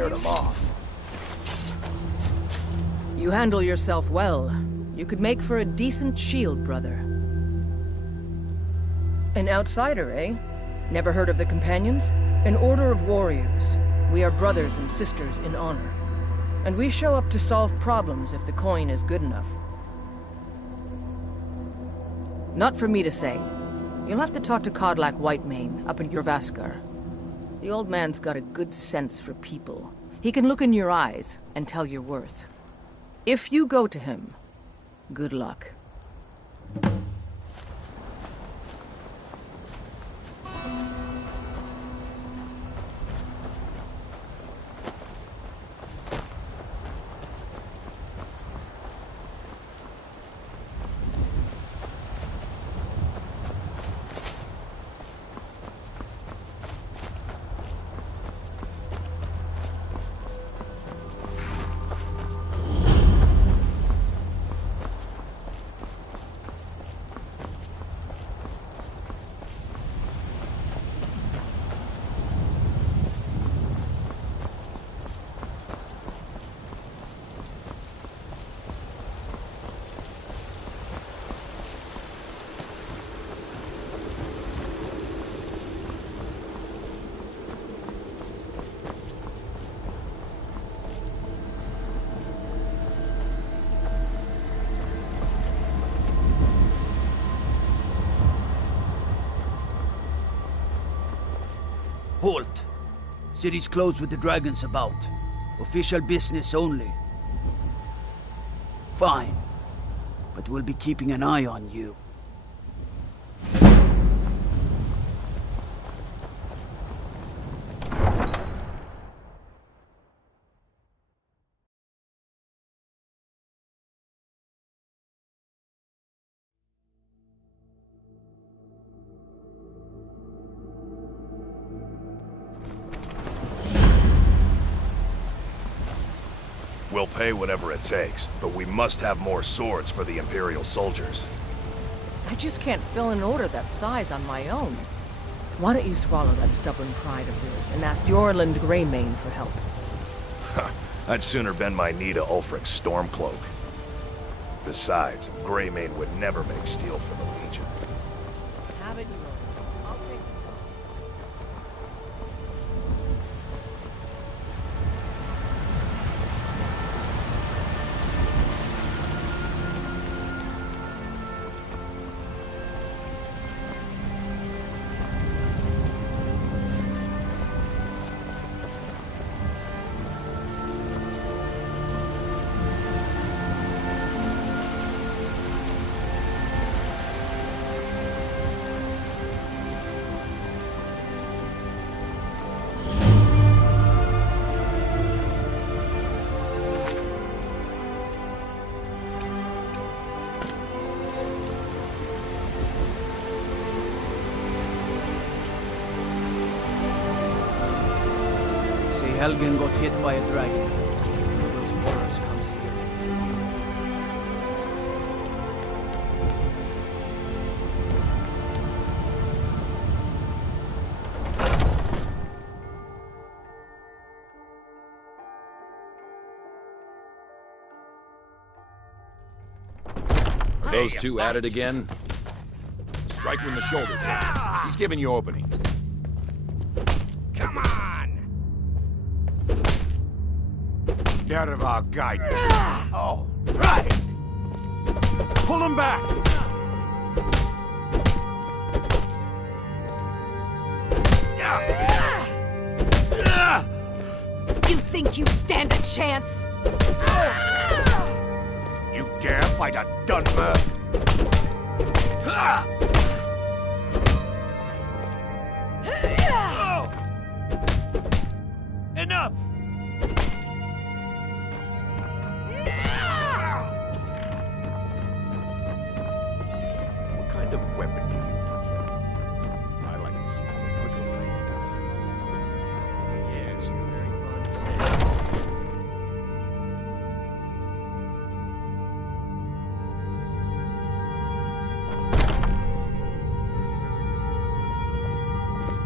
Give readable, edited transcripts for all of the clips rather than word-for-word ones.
scared him off. You handle yourself well. You could make for a decent shield, brother. An outsider, eh? Never heard of the Companions? An order of warriors. We are brothers and sisters in honor. And we show up to solve problems if the coin is good enough. Not for me to say. You'll have to talk to Kodlak Whitemane up in Jorrvaskr. The old man's got a good sense for people. He can look in your eyes and tell your worth. If you go to him, good luck. Halt! City's closed with the dragons about. Official business only. Fine. But we'll be keeping an eye on you. We'll pay whatever it takes, but we must have more swords for the Imperial soldiers. I just can't fill an order that size on my own. Why don't you swallow that stubborn pride of yours and ask Yorland Greymane for help? I'd sooner bend my knee to Ulfric's Stormcloak. Besides, Greymane would never make steel for the Legion. Have it your own. I'll take it. Helgen got hit by a dragon. Those horrors comes here. Are those two at it again? Strike when the shoulder takes. He's giving you openings. Come on! Out of our guidance. All right! Pull him back! You think you stand a chance? You dare fight a Dunmer? Enough! What kind of weapon do you prefer? I like the small quicker blades. Yes, you're very fond of saying.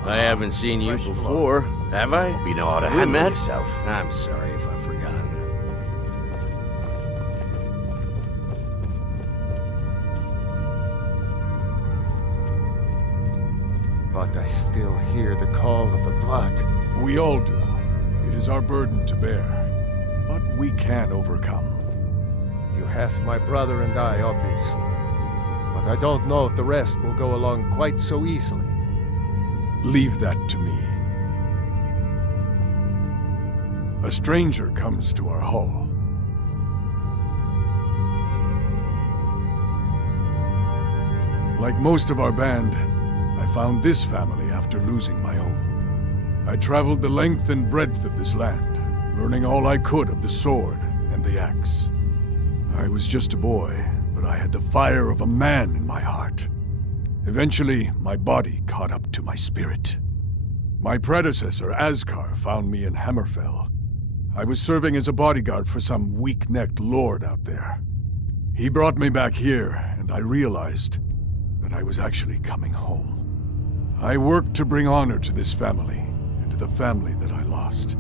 I haven't seen you before. Have I? Hope you know how to We handle met? yourself. I'm sorry if I've forgotten. But I still hear the call of the blood. We all do. It is our burden to bear. But we can overcome. You have my brother and I, obviously. But I don't know if the rest will go along quite so easily. Leave that to me. A stranger comes to our hall. Like most of our band, I found this family after losing my own. I traveled the length and breadth of this land, learning all I could of the sword and the axe. I was just a boy, but I had the fire of a man in my heart. Eventually, my body caught up to my spirit. My predecessor, Asgard, found me in Hammerfell. I was serving as a bodyguard for some weak-necked lord out there. He brought me back here, and I realized that I was actually coming home. I worked to bring honor to this family, and to the family that I lost.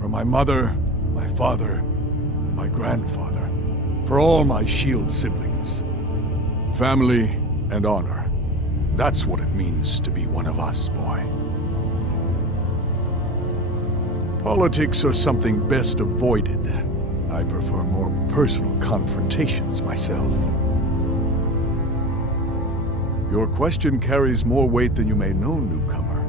For my mother, my father, and my grandfather. For all my shield siblings. Family and honor. That's what it means to be one of us, boy. Politics are something best avoided. I prefer more personal confrontations myself. Your question carries more weight than you may know, newcomer.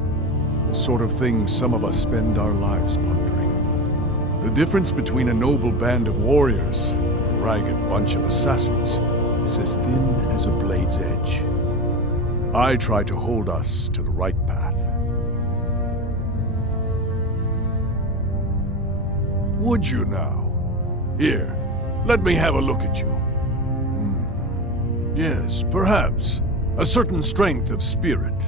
The sort of thing some of us spend our lives pondering. The difference between a noble band of warriors and a ragged bunch of assassins is as thin as a blade's edge. I try to hold us to the right path. Would you now? Here, let me have a look at you. Yes, perhaps. A certain strength of spirit.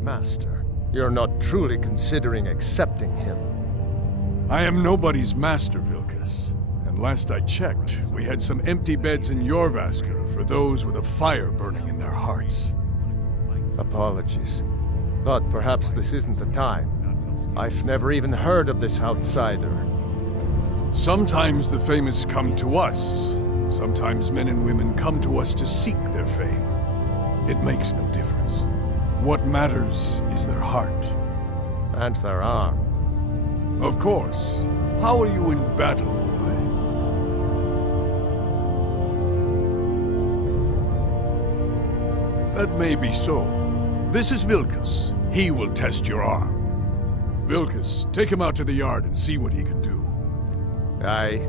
Master, you're not truly considering accepting him. I am nobody's master, Vilkas. And last I checked, we had some empty beds in Jorrvaskr for those with a fire burning in their hearts. Apologies. But perhaps this isn't the time. I've never even heard of this outsider. Sometimes the famous come to us. Sometimes men and women come to us to seek their fame. It makes no difference. What matters is their heart. And their arm. Of course. How are you in battle, boy? That may be so. This is Vilkas. He will test your arm. Vilkas, take him out to the yard and see what he can do. Aye.